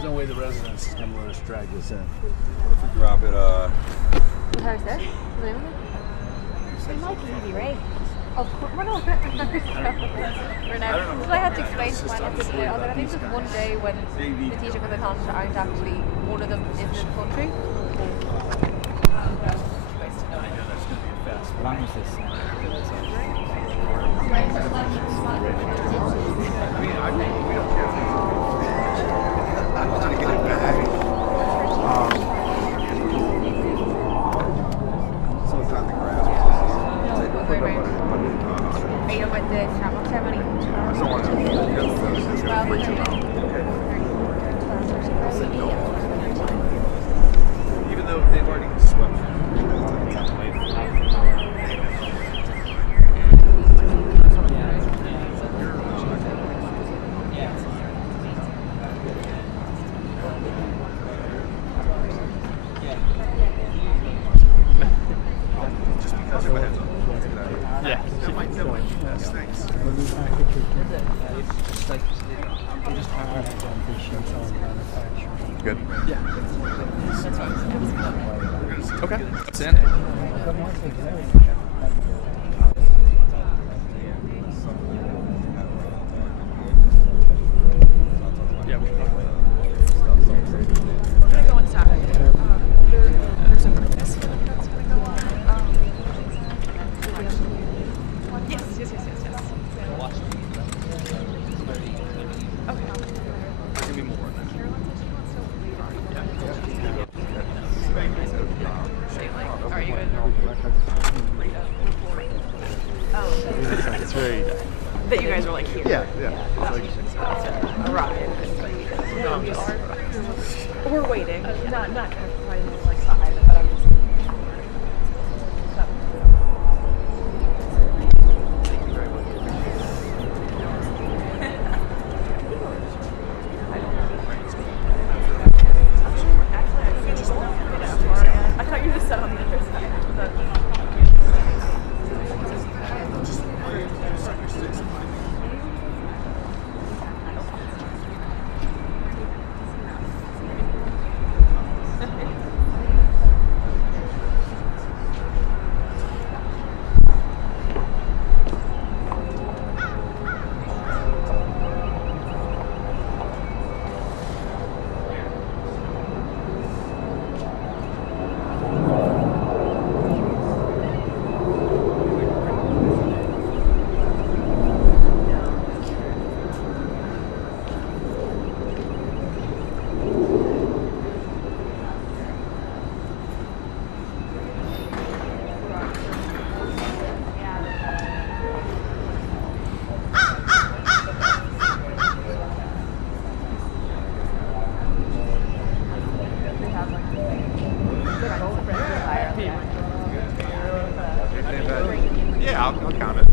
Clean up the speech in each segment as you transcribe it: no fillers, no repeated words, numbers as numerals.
There's no way the residents is going to let us drag this in. What if we drop it, What house there? It might be right. Of course, we're not. We're now. Because I had to explain to my nephew today. I was like, I think there's one day when the Taoiseach of Ireland aren't actually one of them isn't in the country. As long as this. so it's on the grass? Are you with the travel ceremony? Even though they've already swept. Just because of my heads up. Yeah. That might be best. Thanks. Good. Yeah. Okay. That's in. Yeah. We're gonna go inside. There's a breakfast that's gonna go on. Yes. Okay. There can be more. Are you guys It's very. that you guys are like here? Yeah. Right. We're waiting. Not quite like side, but I'm just. I thought you just said on the other side. Yeah, I'll count it.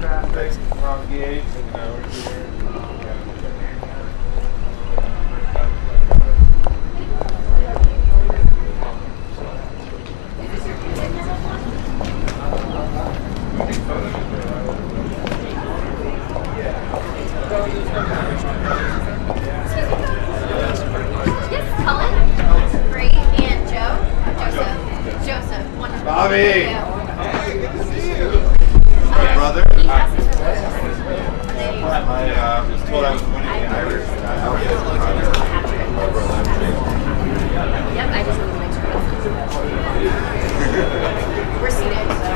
Traffic, wrong gate, Bobby! Good to see you. My brother? I was told I was winning the Irish. Yep, I just wanted to make sure. We're seated, so.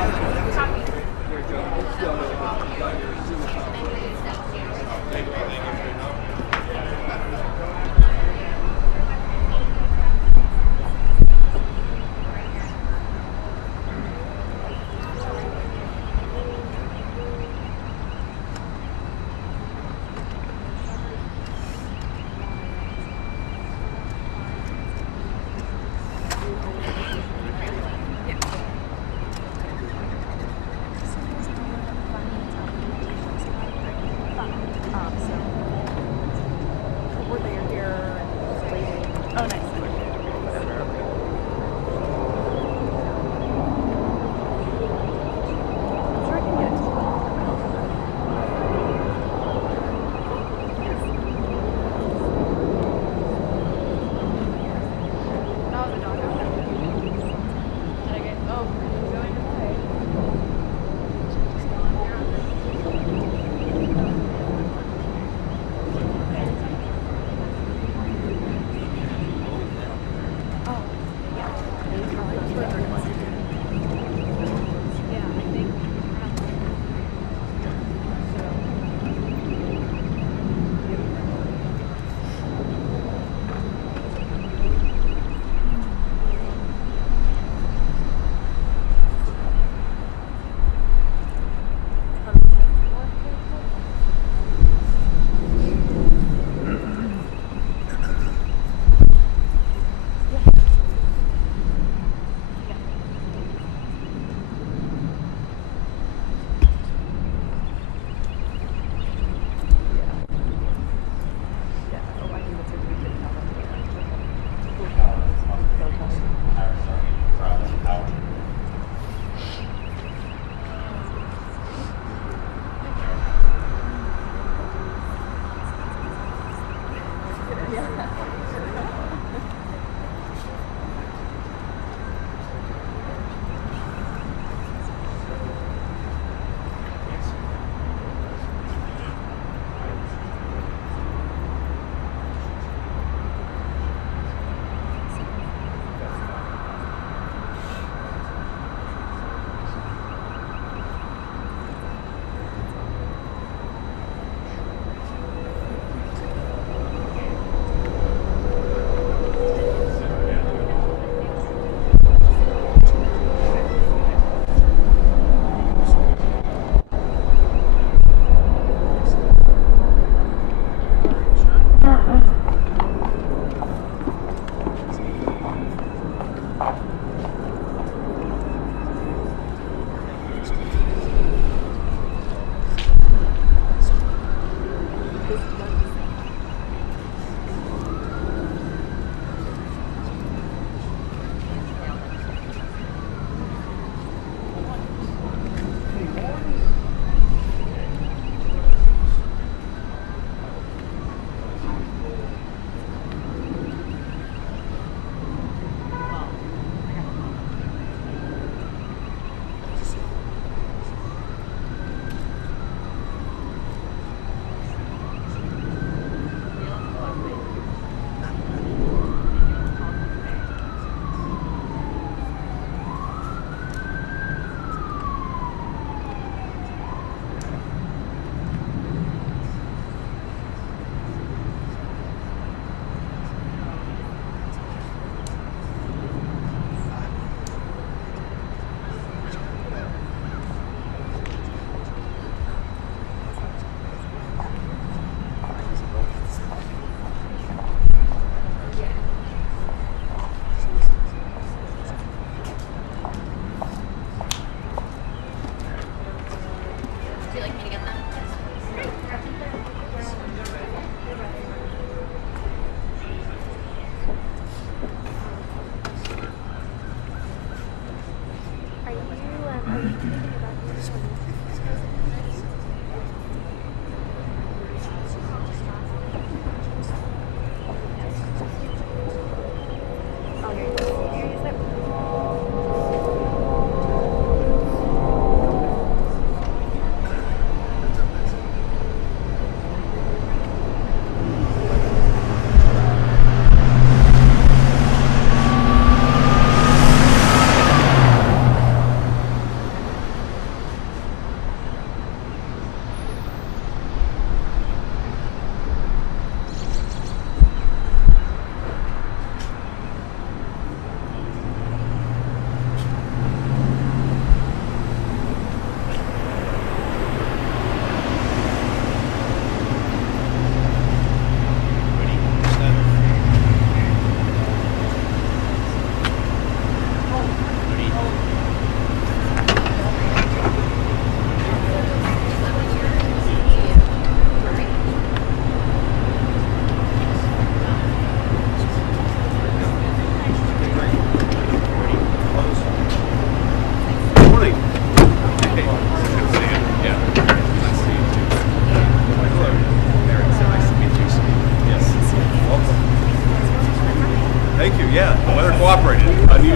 I know, you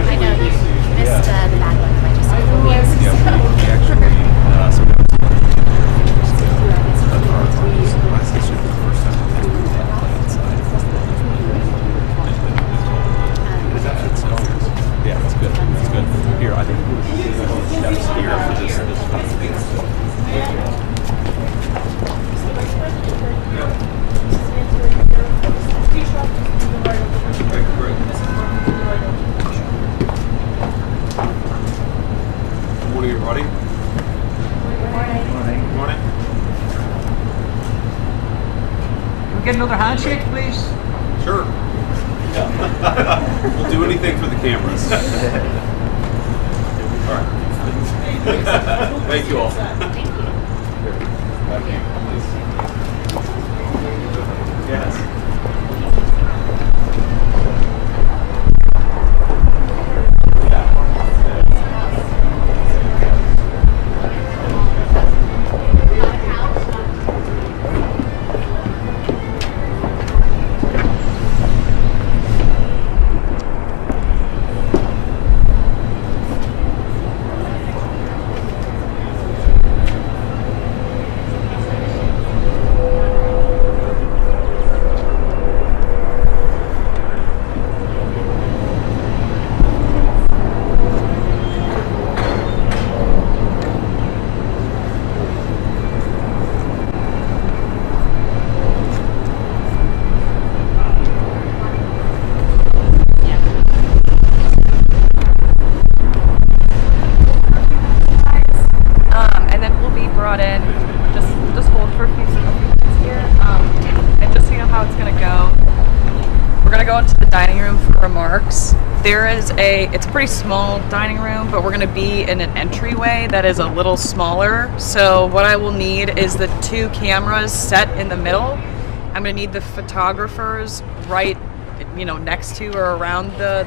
missed the bad ones by just a couple weeks. Yeah, we actually, so we last issue for the first time we had to play inside. Yeah, it's good. It's good. Here, I think we'll steps here for this Good morning, everybody. Good morning. Can we get another handshake, please? Sure. We'll do anything for the cameras. All right. Thank you all. Thank you. Yes. It's a pretty small dining room, but we're going to be in an entryway that is a little smaller. So what I will need is the 2 cameras set in the middle. I'm going to need the photographers right, next to or around the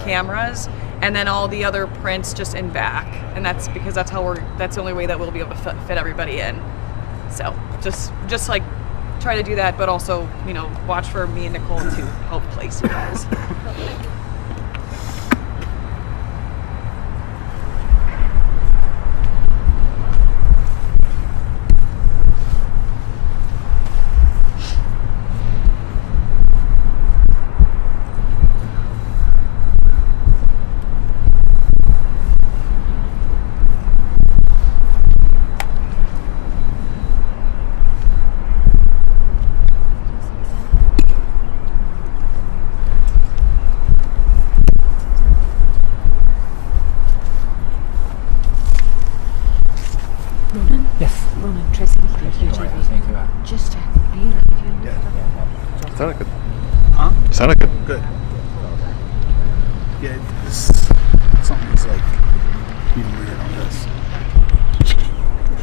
cameras, and then all the other prints just in back. And that's because that's the only way that we'll be able to fit everybody in. So just like try to do that, but also, watch for me and Nicole to help place you guys. Sounded good. Huh? Sounded good. Good. Yeah, something's like being weird on this.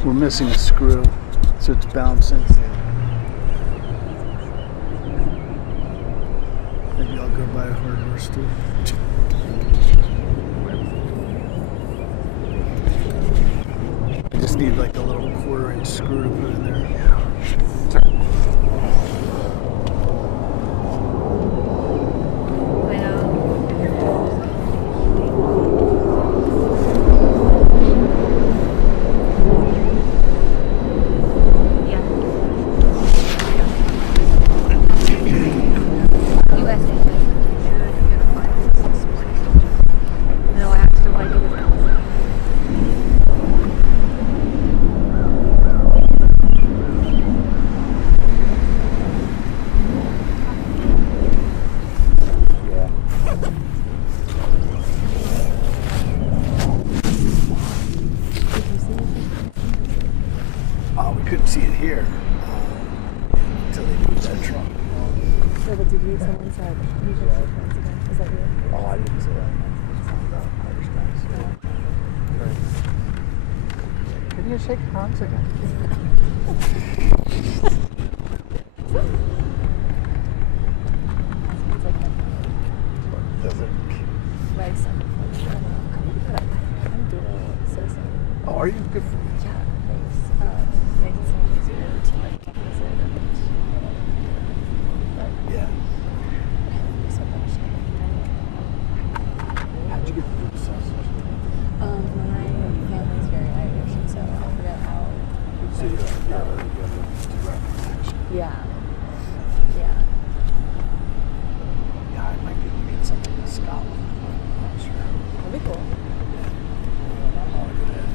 We're missing a screw, so it's bouncing. Maybe I'll go buy a hardware store. I just need like a little 1/4-inch screw to put in there. Couldn't see it here until they moved that trunk. So, but did you? Someone said you should see friends again. Is that you? Oh, I didn't say that. Can you shake hands again? Does it? Oh, are you good for me? I So you have protection. Yeah. Yeah. Yeah, I might be able to get something in Scotland. I'm not sure. That'd be cool. I'll look at it.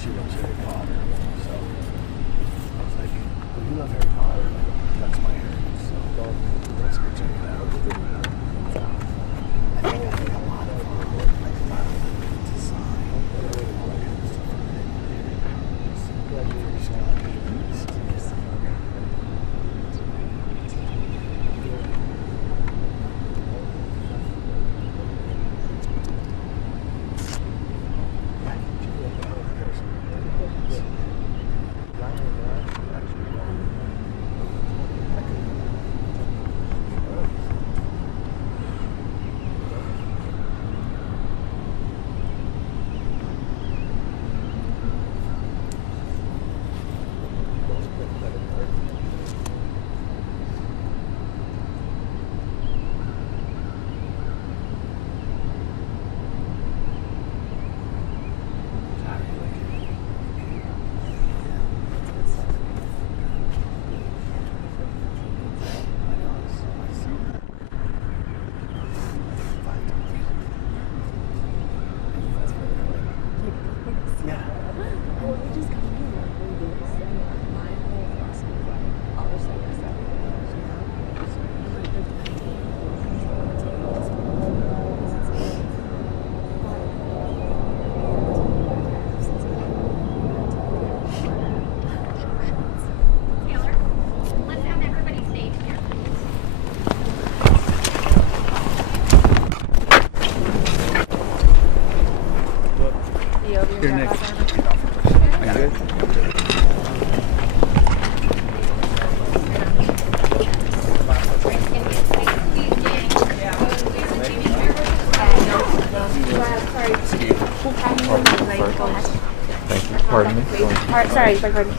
She loves Harry Potter, so I was like, well, you love Harry Potter, that's my heritage, so let's go check it out. I think I need a lot of design, all that kind of stuff. Very Scottish. Here, Nick. I got it. Thank you. Pardon me. Sorry, pardon.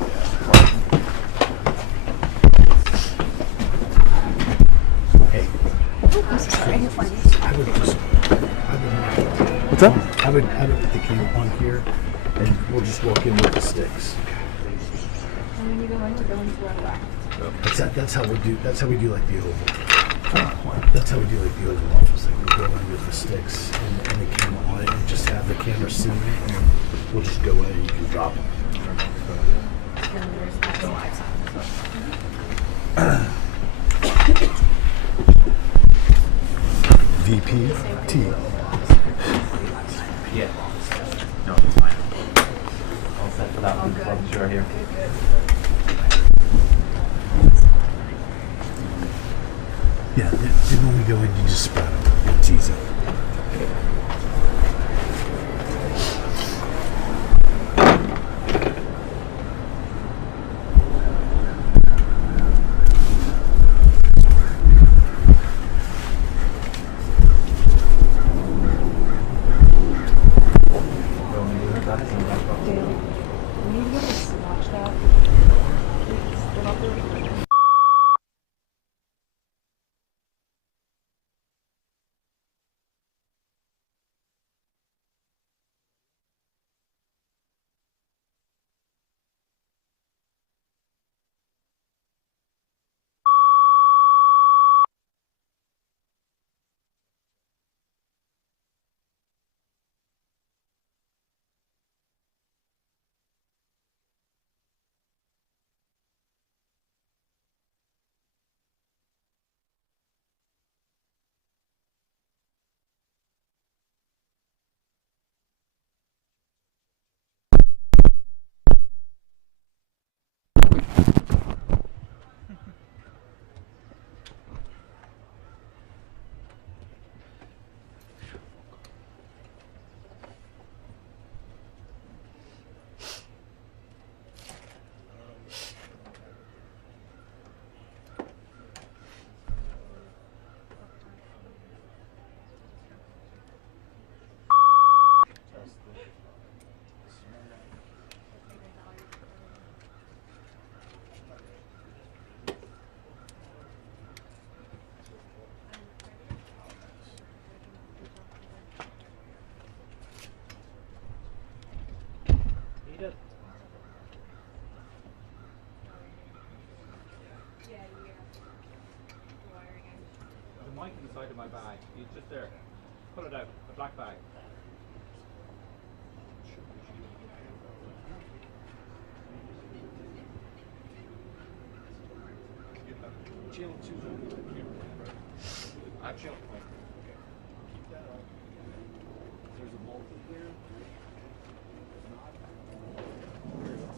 Hey. I'm so sorry. You're fine. What's up? I would put the camera on here, and we'll just walk in with the sticks. And then you're going to go into our left. That's how we do. That's how we do like the oval. That's how we do like the oval office. Like we go in with the sticks and the camera on it, and just have the camera see it, and then we'll just go in and you can drop it. VPT. Yeah. No, it's fine. All set for that one. Sure here. Yeah, then when we go in, you just spread them. It's easy. mic inside of my bag. It's just there. Pull it out. A black bag. Channel 2 is on the camera, right? I'm channel point. Keep that up. There's a multi there. If not, there you go.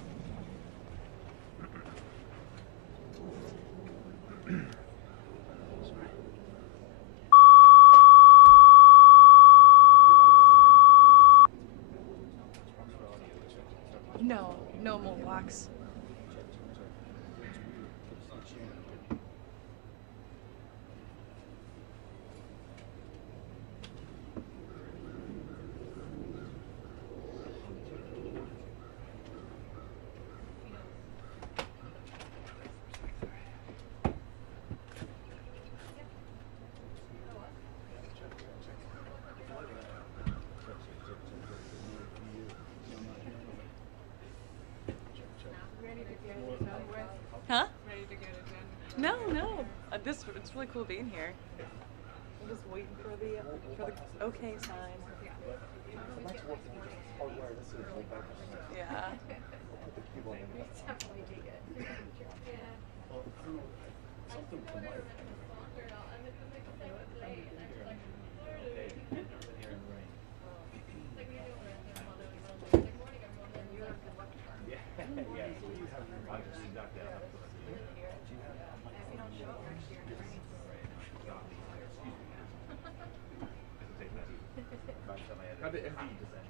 No, no more blocks. Huh? No, no. It's really cool being here. I'm just waiting for the okay sign. Yeah. Something with the mic. Got the MD design.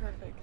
Perfect.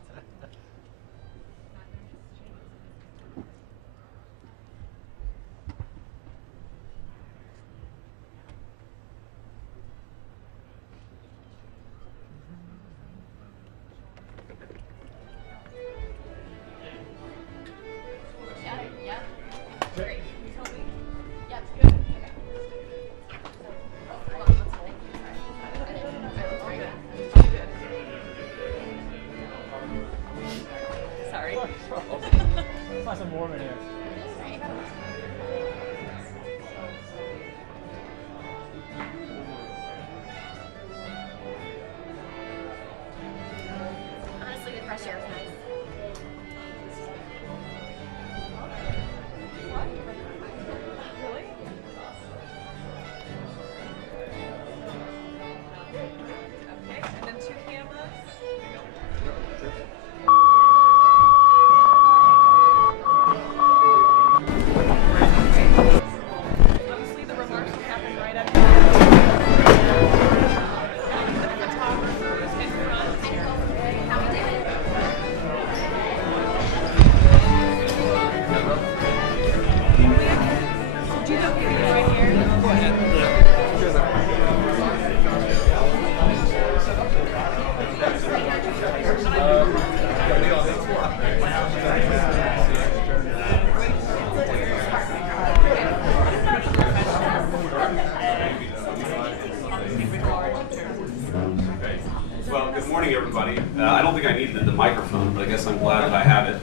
Well, good morning, everybody. I don't think I needed the microphone, but I guess I'm glad that I have it.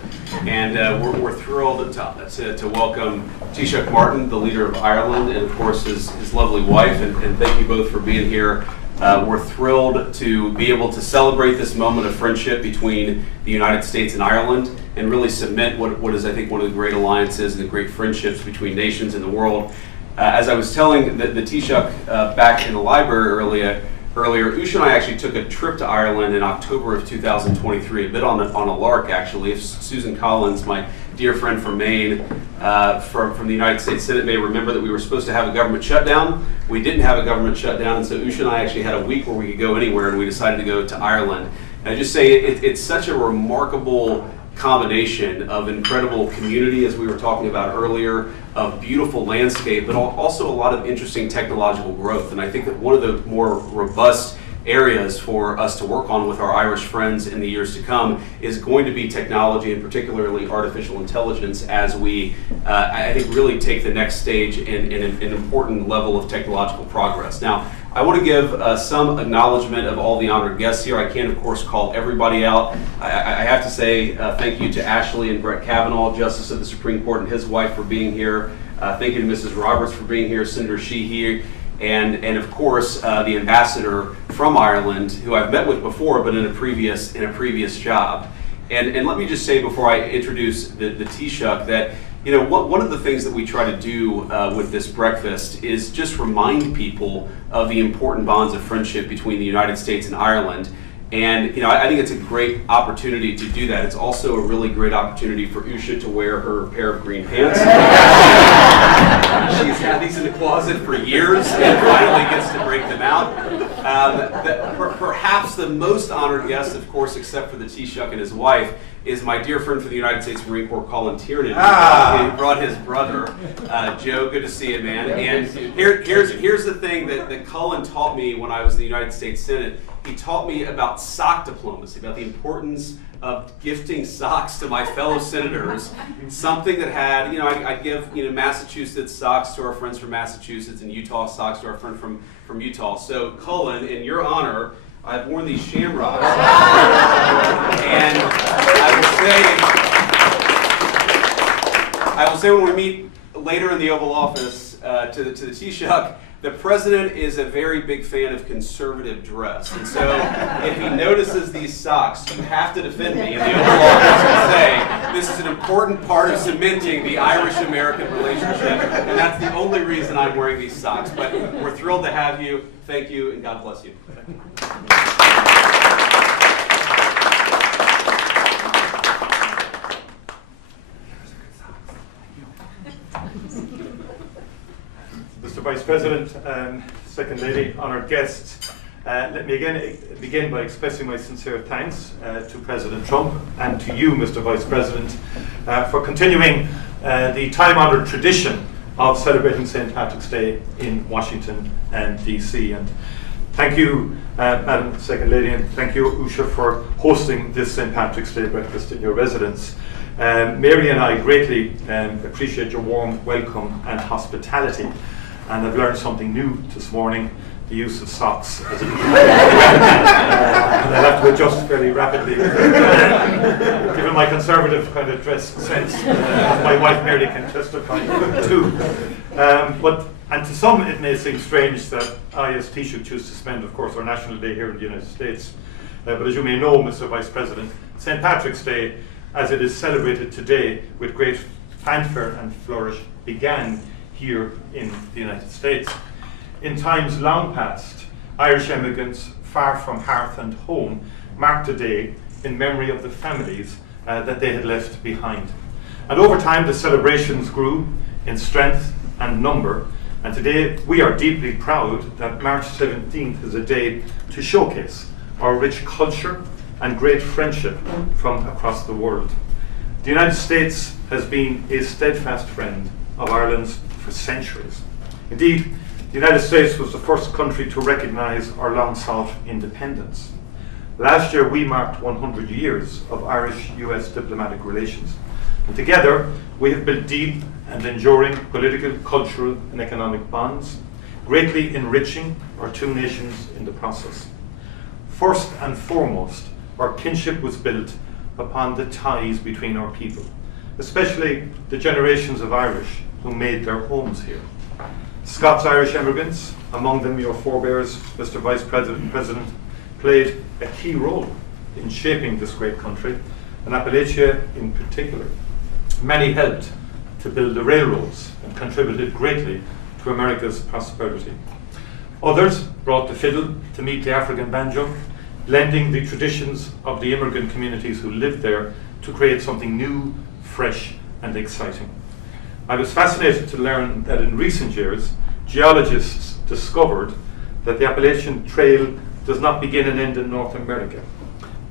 And we're thrilled to welcome Taoiseach Martin, the leader of Ireland, and of course his lovely wife. And thank you both for being here. We're thrilled to be able to celebrate this moment of friendship between the United States and Ireland, and really cement what is, I think, one of the great alliances and the great friendships between nations in the world. As I was telling the Taoiseach back in the library earlier, Usha and I actually took a trip to Ireland in October of 2023, a bit on a lark actually. If Susan Collins, my dear friend from Maine, from the United States Senate, may remember that we were supposed to have a government shutdown. We didn't have a government shutdown, and so Usha and I actually had a week where we could go anywhere, and we decided to go to Ireland. And I just say it's such a remarkable combination of incredible community, as we were talking about earlier, of beautiful landscape, but also a lot of interesting technological growth. And I think that one of the more robust areas for us to work on with our Irish friends in the years to come is going to be technology, and particularly artificial intelligence, as we, I think, really take the next stage in an important level of technological progress. Now, I want to give some acknowledgement of all the honored guests here. I can't, of course, call everybody out. I have to say thank you to Ashley and Brett Kavanaugh, Justice of the Supreme Court, and his wife for being here. Thank you to Mrs. Roberts for being here, Senator Sheehy, and of course the ambassador from Ireland, who I've met with before, but in a previous job. And let me just say before I introduce the Taoiseach that, you know, one of the things that we try to do with this breakfast is just remind people of the important bonds of friendship between the United States and Ireland. And, you know, I think it's a great opportunity to do that. It's also a really great opportunity for Usha to wear her pair of green pants. She's had these in the closet for years and finally gets to break them out. Perhaps the most honored guest, of course, except for the Taoiseach and his wife, is my dear friend from the United States Marine Corps, Colin Tiernan, who brought his brother, Joe. Good to see you, man. And here's the thing that Colin taught me when I was in the United States Senate. He taught me about sock diplomacy, about the importance of gifting socks to my fellow senators. Something that had, you know, I give, you know, Massachusetts socks to our friends from Massachusetts and Utah socks to our friend from Utah. So, Colin, in your honor, I've worn these shamrocks, and I will say when we meet later in the Oval Office to the Taoiseach, the president is a very big fan of conservative dress, and so if he notices these socks, you have to defend me in the Oval Office and say this is an important part of cementing the Irish-American relationship, and that's the only reason I'm wearing these socks. But we're thrilled to have you. Thank you, and God bless you. Mr. Vice President, Second Lady, honoured guests, let me again begin by expressing my sincere thanks to President Trump and to you, Mr. Vice President, for continuing the time-honoured tradition of celebrating St. Patrick's Day in Washington and DC. And thank you, Madam Second Lady, and thank you, Usha, for hosting this St. Patrick's Day breakfast in your residence. Mary and I greatly appreciate your warm welcome and hospitality. And I've learned something new this morning, the use of socks as a and I'll have to adjust fairly rapidly. Given my conservative kind of dress sense, my wife Mary can testify too. And to some it may seem strange that I as Taoiseach choose to spend, of course, our National Day here in the United States. But as you may know, Mr. Vice President, St. Patrick's Day, as it is celebrated today with great fanfare and flourish, began here in the United States. In times long past, Irish emigrants far from hearth and home marked a day in memory of the families that they had left behind. And over time the celebrations grew in strength and number, and today we are deeply proud that March 17th is a day to showcase our rich culture and great friendship from across the world. The United States has been a steadfast friend of Ireland's for centuries. Indeed, the United States was the first country to recognise our long-sought independence. Last year we marked 100 years of Irish-US diplomatic relations. And together we have built deep and enduring political, cultural and economic bonds, greatly enriching our two nations in the process. First and foremost, our kinship was built upon the ties between our people, especially the generations of Irish who made their homes here. Scots-Irish immigrants, among them your forebears, Mr. Vice President, played a key role in shaping this great country, and Appalachia in particular. Many helped to build the railroads and contributed greatly to America's prosperity. Others brought the fiddle to meet the African banjo, blending the traditions of the immigrant communities who lived there to create something new, fresh, and exciting. I was fascinated to learn that in recent years, geologists discovered that the Appalachian Trail does not begin and end in North America.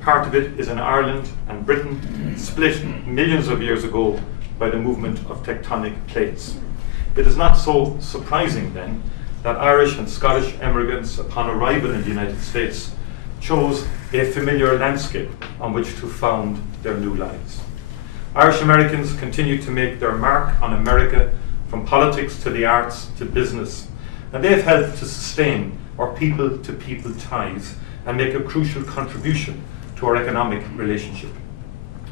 Part of it is in Ireland and Britain, split millions of years ago by the movement of tectonic plates. It is not so surprising then that Irish and Scottish immigrants, upon arrival in the United States, chose a familiar landscape on which to found their new lives. Irish Americans continue to make their mark on America, from politics to the arts to business, and they have helped to sustain our people-to-people ties and make a crucial contribution to our economic relationship.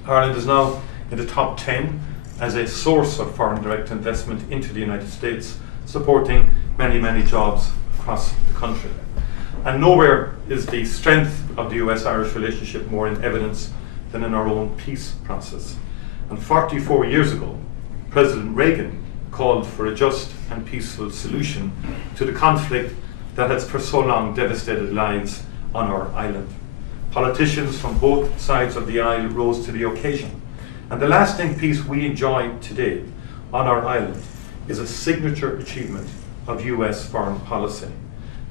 Ireland is now in the top 10 as a source of foreign direct investment into the United States, supporting many, many jobs across the country. And nowhere is the strength of the US-Irish relationship more in evidence than in our own peace process. And 44 years ago, President Reagan called for a just and peaceful solution to the conflict that has for so long devastated lives on our island. Politicians from both sides of the aisle rose to the occasion. And the lasting peace we enjoy today on our island is a signature achievement of US foreign policy.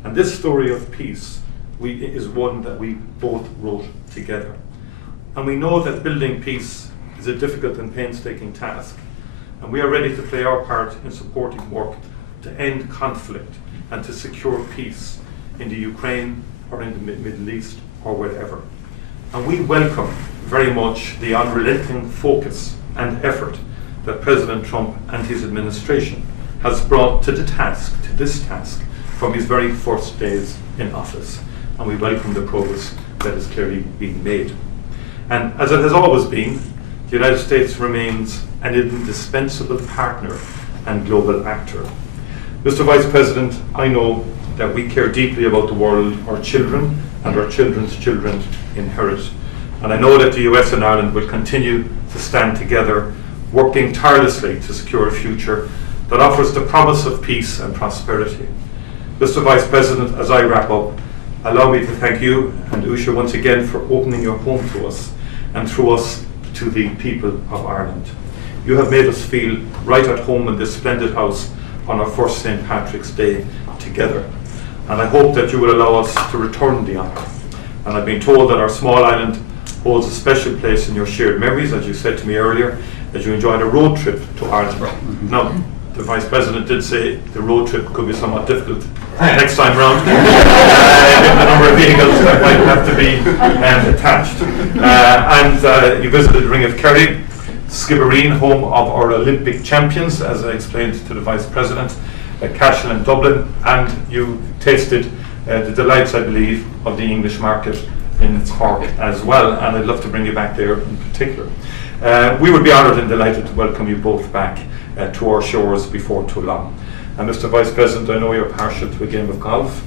And this story of peace is one that we both wrote together. And we know that building peace is a difficult and painstaking task. And we are ready to play our part in supporting work to end conflict and to secure peace in the Ukraine or in the Middle East or wherever. And we welcome very much the unrelenting focus and effort that President Trump and his administration has brought to this task, from his very first days in office. And we welcome the progress that is clearly being made. And as it has always been, the United States remains an indispensable partner and global actor. Mr. Vice President, I know that we care deeply about the world our children and our children's children inherit. And I know that the US and Ireland will continue to stand together, working tirelessly to secure a future that offers the promise of peace and prosperity. Mr. Vice President, as I wrap up, allow me to thank you and Usha once again for opening your home to us and through us to the people of Ireland. You have made us feel right at home in this splendid house on our first St. Patrick's Day together. And I hope that you will allow us to return the honour. And I've been told that our small island holds a special place in your shared memories, as you said to me earlier, as you enjoyed a road trip to Ireland. Now, the Vice President did say the road trip could be somewhat difficult next time round, given the number of vehicles that might have to be attached. And you visited Ring of Kerry, Skibbereen, home of our Olympic champions, as I explained to the Vice President, Cashel and Dublin, and you tasted the delights, I believe, of the English market in Cork as well, and I'd love to bring you back there in particular. We would be honoured and delighted to welcome you both back to our shores before too long. And Mr. Vice President, I know you're partial to a game of golf.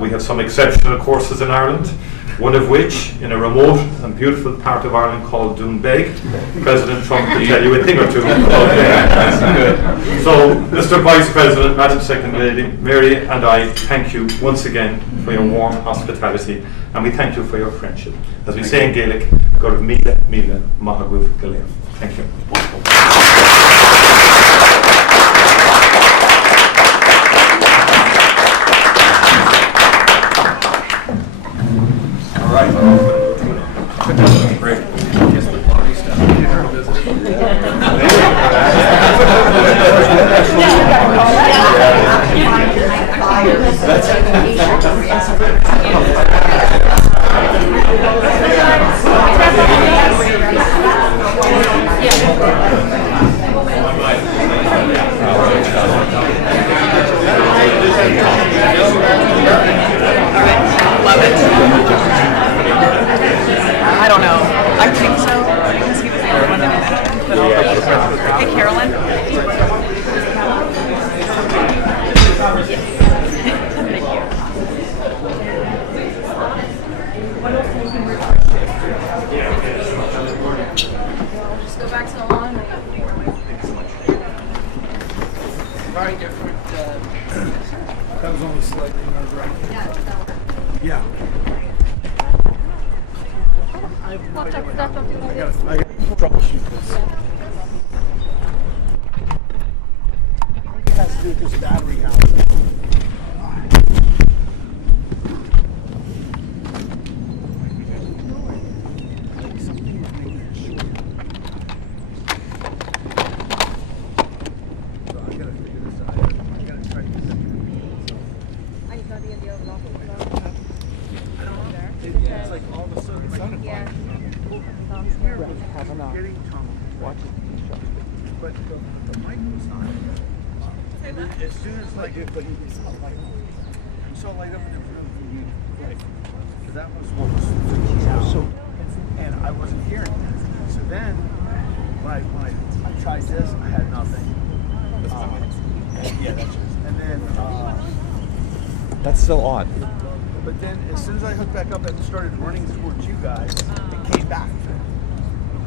We have some exceptional courses in Ireland, one of which, in a remote and beautiful part of Ireland called Doonbeg, President Trump can tell you a thing or two about that. So, Mr. Vice President, Madam Second Lady, Mary and I thank you once again for your warm hospitality, and we thank you for your friendship. As we say in Gaelic, Gurv Mila Mila Mahagwif Galia. Thank you. All right. Great. Kiss the body stuff. different. That was only slightly nerve-wracking. Yeah. Watch out for that, don't do I that. gotta troubleshoot this. It has to do with this battery housing. As soon as like it, but it's not like you saw light up in the room, right? So that was what was freaking out. So, and I wasn't hearing that. So then, when I tried this, I had nothing. Yeah, that's just. And then. That's so odd. But then, as soon as I hooked back up and started running towards you guys, it came back.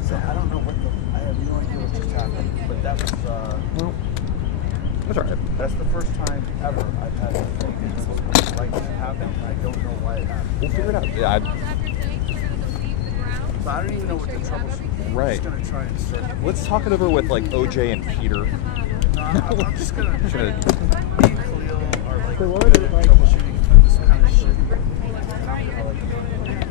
So I don't know what I have no idea what just happened. But that was. Well, that's all right. That's the first time ever I've had anything like that happen. I don't know why it happened. We'll figure it out. Yeah, So I don't even know what the troubleshoot is. Right. I'm just gonna try and start. let's talk it over with like OJ and Peter. No, I'm just gonna try Gonna- and be Khalil or like troubleshooting this kind of shit. And I'm gonna like